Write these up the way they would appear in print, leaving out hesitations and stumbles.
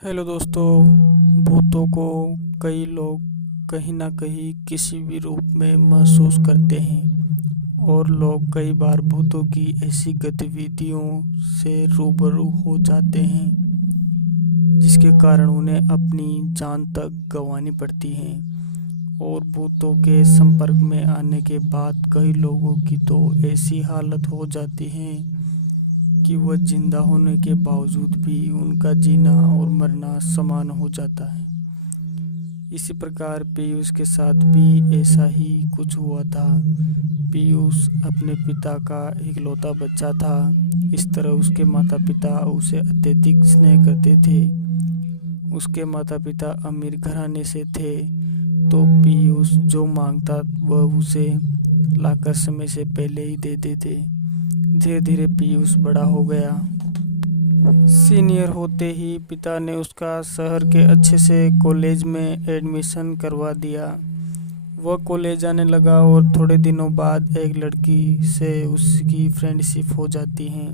Hello दोस्तों। भूतों को कई लोग कहीं ना कहीं किसी भी रूप में महसूस करते हैं और लोग कई बार भूतों की ऐसी गतिविधियों से रूबरू हो जाते हैं जिसके कारण उन्हें अपनी जान तक गंवानी पड़ती है। और भूतों के संपर्क में आने के बाद कई लोगों की तो ऐसी हालत हो जाती है कि वह जिंदा होने के बावजूद भी उनका जीना और मरना समान हो जाता है। इसी प्रकार पीयूष के साथ भी ऐसा ही कुछ हुआ था। पीयूष अपने पिता का इकलौता बच्चा था। इस तरह उसके माता पिता उसे अत्यधिक स्नेह करते थे। उसके माता पिता अमीर घराने से थे, तो पीयूष जो मांगता वह उसे लाकर समय से पहले ही दे देते। धीरे धीरे पीयूष बड़ा हो गया। सीनियर होते ही पिता ने उसका शहर के अच्छे से कॉलेज में एडमिशन करवा दिया। वह कॉलेज आने लगा और थोड़े दिनों बाद एक लड़की से उसकी फ्रेंडशिप हो जाती है।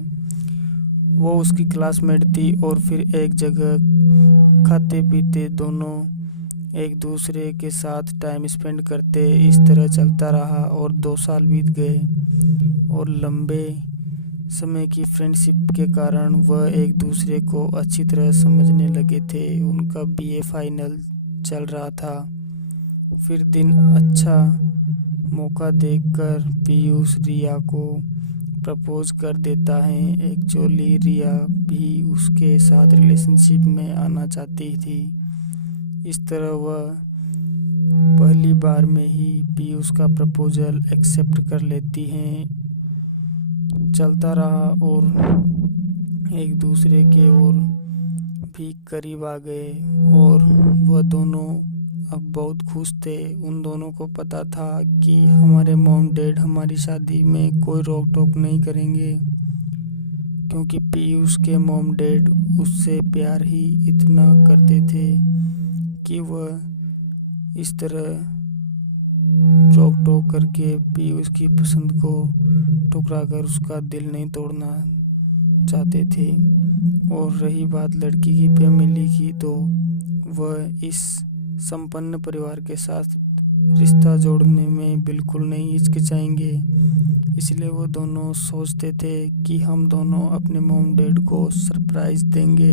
वो उसकी क्लासमेट थी और फिर एक जगह खाते पीते दोनों एक दूसरे के साथ टाइम स्पेंड करते। इस तरह चलता रहा और 2 साल बीत गए और लंबे समय की फ्रेंडशिप के कारण वह एक दूसरे को अच्छी तरह समझने लगे थे। उनका बीए फाइनल चल रहा था। फिर दिन अच्छा मौका देखकर पीयूष रिया को प्रपोज कर देता है। एक्चुअली रिया भी उसके साथ रिलेशनशिप में आना चाहती थी। इस तरह वह पहली बार में ही पीयूष का प्रपोजल एक्सेप्ट कर लेती हैं। चलता रहा और एक दूसरे के और भी करीब आ गए और वह दोनों अब बहुत खुश थे। उन दोनों को पता था कि हमारे मॉम डैड हमारी शादी में कोई रोक टोक नहीं करेंगे, क्योंकि पीयूष के मॉम डैड उससे प्यार ही इतना करते थे कि वह इस तरह रोक टोक करके पीयूष की पसंद को ठुकरा कर उसका दिल नहीं तोड़ना चाहते थे। और रही बात लड़की की फैमिली की, तो वह इस संपन्न परिवार के साथ रिश्ता जोड़ने में बिल्कुल नहीं हिचकिचाएंगे। इसलिए वो दोनों सोचते थे कि हम दोनों अपने मॉम डैड को सरप्राइज देंगे।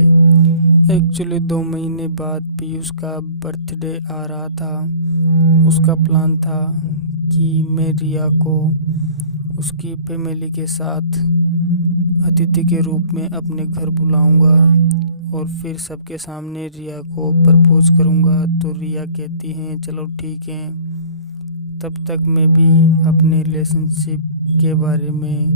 एक्चुअली 2 महीने बाद पीयूष का बर्थडे आ रहा था। उसका प्लान था कि मैं रिया को उसकी फैमिली के साथ अतिथि के रूप में अपने घर बुलाऊंगा और फिर सबके सामने रिया को प्रपोज करूंगा। तो रिया कहती हैं चलो ठीक है, तब तक मैं भी अपने रिलेशनशिप के बारे में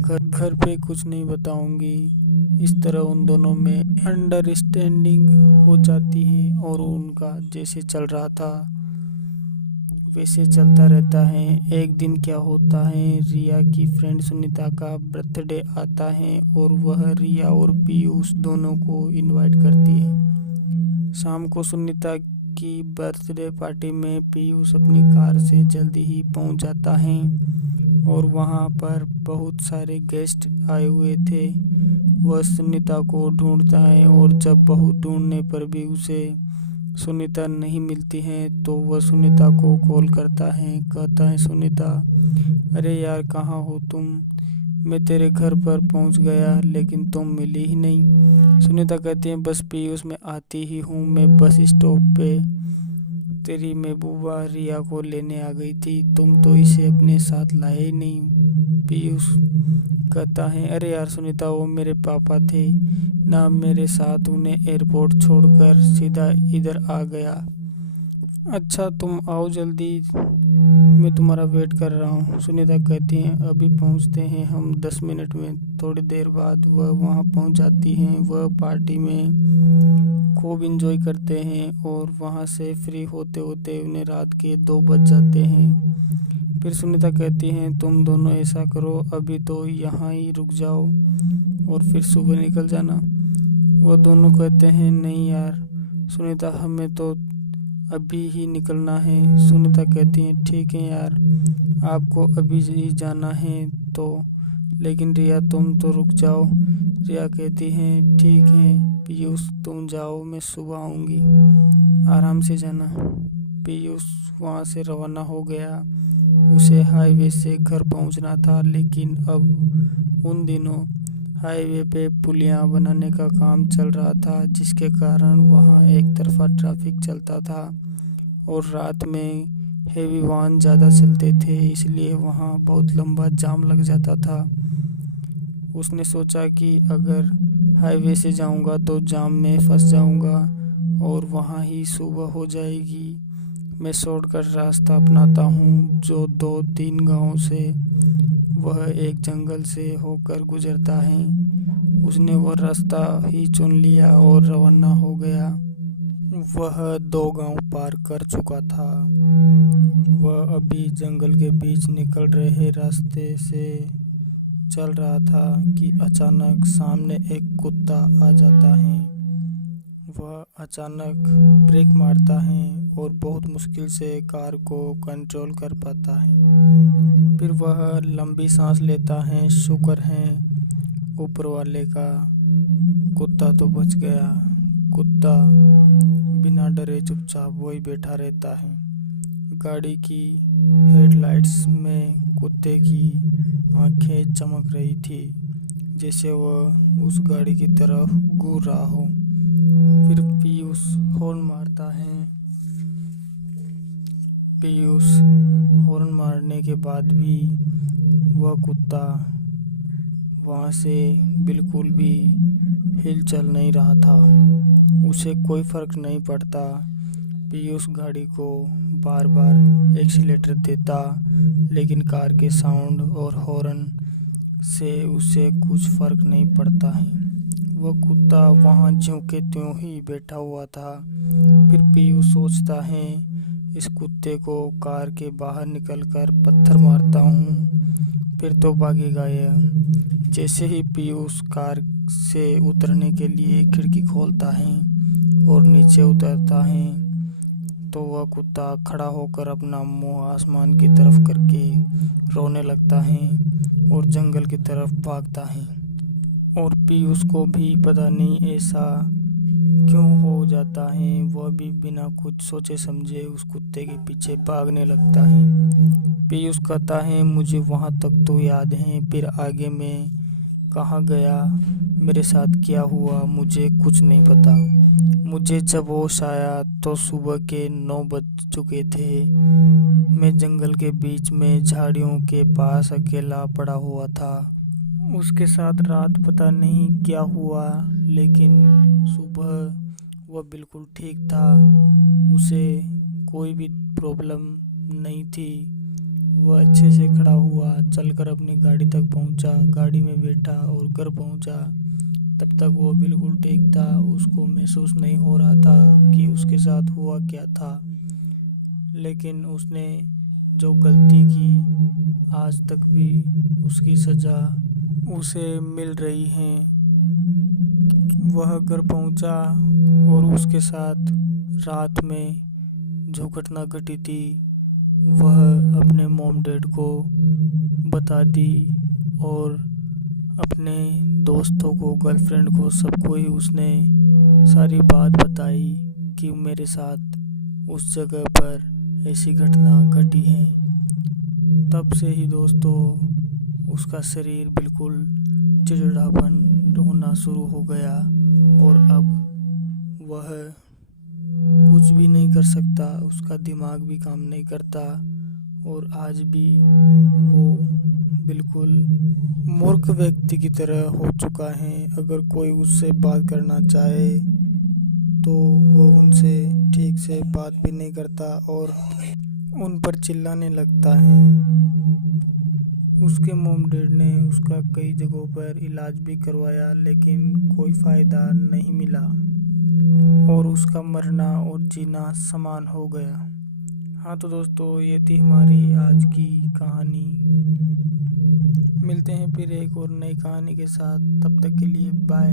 घर पे कुछ नहीं बताऊंगी। इस तरह उन दोनों में अंडरस्टैंडिंग हो जाती है और उनका जैसे चल रहा था वैसे चलता रहता है। एक दिन क्या होता है, रिया की फ्रेंड सुनीता का बर्थडे आता है और वह रिया और पीयूष दोनों को इनवाइट करती है। शाम को सुनीता की बर्थडे पार्टी में पीयूष अपनी कार से जल्दी ही पहुंच जाता है और वहां पर बहुत सारे गेस्ट आए हुए थे। वह सुनीता को ढूंढता है और जब बहुत ढूंढने पर भी उसे सुनीता नहीं मिलती है तो वह सुनीता को कॉल करता है। कहता है सुनीता, अरे यार कहाँ हो तुम? मैं तेरे घर पर पहुंच गया लेकिन तुम मिली ही नहीं। सुनीता कहती है बस पीयूष मैं आती ही हूँ, मैं बस स्टॉप पे तेरी महबूबा रिया को लेने आ गई थी, तुम तो इसे अपने साथ लाए ही नहीं। पीयूष कहता है अरे यार सुनीता, वो मेरे पापा थे ना, मेरे साथ उन्हें एयरपोर्ट छोड़कर सीधा इधर आ गया। अच्छा तुम आओ जल्दी, मैं तुम्हारा वेट कर रहा हूँ। सुनीता कहती हैं अभी पहुँचते हैं हम 10 मिनट में। थोड़ी देर बाद वह वहाँ पहुँच जाती हैं। वह पार्टी में खूब इंजॉय करते हैं और वहाँ से फ्री होते होते उन्हें रात के 2 बज जाते हैं। फिर सुनीता कहती हैं तुम दोनों ऐसा करो, अभी तो यहाँ ही रुक जाओ और फिर सुबह निकल जाना। वो दोनों कहते हैं नहीं यार सुनीता, हमें तो अभी ही निकलना है। सुनीता कहती है ठीक है यार, आपको अभी ही जाना है तो लेकिन रिया तुम तो रुक जाओ। रिया कहती है ठीक है पीयूष तुम जाओ, मैं सुबह आऊँगी, आराम से जाना। पीयूष वहाँ से रवाना हो गया। उसे हाईवे से घर पहुँचना था, लेकिन अब उन दिनों हाईवे पे पुलियाँ बनाने का काम चल रहा था, जिसके कारण वहाँ एक तरफा ट्रैफिक चलता था और रात में हेवी वाहन ज़्यादा चलते थे, इसलिए वहाँ बहुत लंबा जाम लग जाता था। उसने सोचा कि अगर हाईवे से जाऊँगा तो जाम में फंस जाऊँगा और वहाँ ही सुबह हो जाएगी। मैं शॉर्टकट रास्ता अपनाता हूँ जो 2-3 गाँव से वह एक जंगल से होकर गुजरता है। उसने वह रास्ता ही चुन लिया और रवाना हो गया। वह 2 गांव पार कर चुका था। वह अभी जंगल के बीच निकल रहे रास्ते से चल रहा था कि अचानक सामने एक कुत्ता आ जाता है। वह अचानक ब्रेक मारता है और बहुत मुश्किल से कार को कंट्रोल कर पाता है। फिर वह लंबी सांस लेता है, शुक्र है ऊपर वाले का, कुत्ता तो बच गया। कुत्ता बिना डरे चुपचाप वही बैठा रहता है। गाड़ी की हेडलाइट्स में कुत्ते की आंखें चमक रही थी, जैसे वह उस गाड़ी की तरफ घूर रहा हो। फिर पीयूष हॉर्न मारता है। पीयूष हॉर्न मारने के बाद भी वह कुत्ता वहाँ से बिल्कुल भी हिलचल नहीं रहा था। उसे कोई फर्क नहीं पड़ता। पीयूष गाड़ी को बार बार एक्सीलेटर देता, लेकिन कार के साउंड और हॉर्न से उसे कुछ फर्क नहीं पड़ता है। वह कुत्ता वहाँ ज्यों के त्यों ही बैठा हुआ था। फिर पीयूष सोचता है इस कुत्ते को कार के बाहर निकलकर पत्थर मारता हूँ, फिर तो भागेगा यह। जैसे ही पीयूष कार से उतरने के लिए खिड़की खोलता है और नीचे उतरता है, तो वह कुत्ता खड़ा होकर अपना मुंह आसमान की तरफ करके रोने लगता है और जंगल की तरफ भागता है। और पीयूष को भी पता नहीं ऐसा क्यों हो जाता है, वह भी बिना कुछ सोचे समझे उस कुत्ते के पीछे भागने लगता है। पीयूष कहता है मुझे वहाँ तक तो याद है, फिर आगे मैं कहाँ गया, मेरे साथ क्या हुआ, मुझे कुछ नहीं पता। मुझे जब होश आया तो सुबह के 9 बज चुके थे। मैं जंगल के बीच में झाड़ियों के पास अकेला पड़ा हुआ था। उसके साथ रात पता नहीं क्या हुआ, लेकिन सुबह वह बिल्कुल ठीक था। उसे कोई भी प्रॉब्लम नहीं थी। वह अच्छे से खड़ा हुआ, चलकर अपनी गाड़ी तक पहुंचा, गाड़ी में बैठा और घर पहुंचा। तब तक वो बिल्कुल ठीक था। उसको महसूस नहीं हो रहा था कि उसके साथ हुआ क्या था, लेकिन उसने जो गलती की आज तक भी उसकी सज़ा उसे मिल रही है। वह घर पहुंचा और उसके साथ रात में जो घटना घटी थी वह अपने मॉम डैड को बता दी और अपने दोस्तों को, गर्लफ्रेंड को, सबको ही उसने सारी बात बताई कि मेरे साथ उस जगह पर ऐसी घटना घटी है। तब से ही दोस्तों उसका शरीर बिल्कुल चिड़चिड़ापन होना शुरू हो गया और अब वह कुछ भी नहीं कर सकता। उसका दिमाग भी काम नहीं करता और आज भी वो बिल्कुल मूर्ख व्यक्ति की तरह हो चुका है। अगर कोई उससे बात करना चाहे तो वो उनसे ठीक से बात भी नहीं करता और उन पर चिल्लाने लगता है। उसके मॉम डैड ने उसका कई जगहों पर इलाज भी करवाया, लेकिन कोई फ़ायदा नहीं मिला और उसका मरना और जीना समान हो गया। हाँ तो दोस्तों, ये थी हमारी आज की कहानी। मिलते हैं फिर एक और नई कहानी के साथ, तब तक के लिए बाय।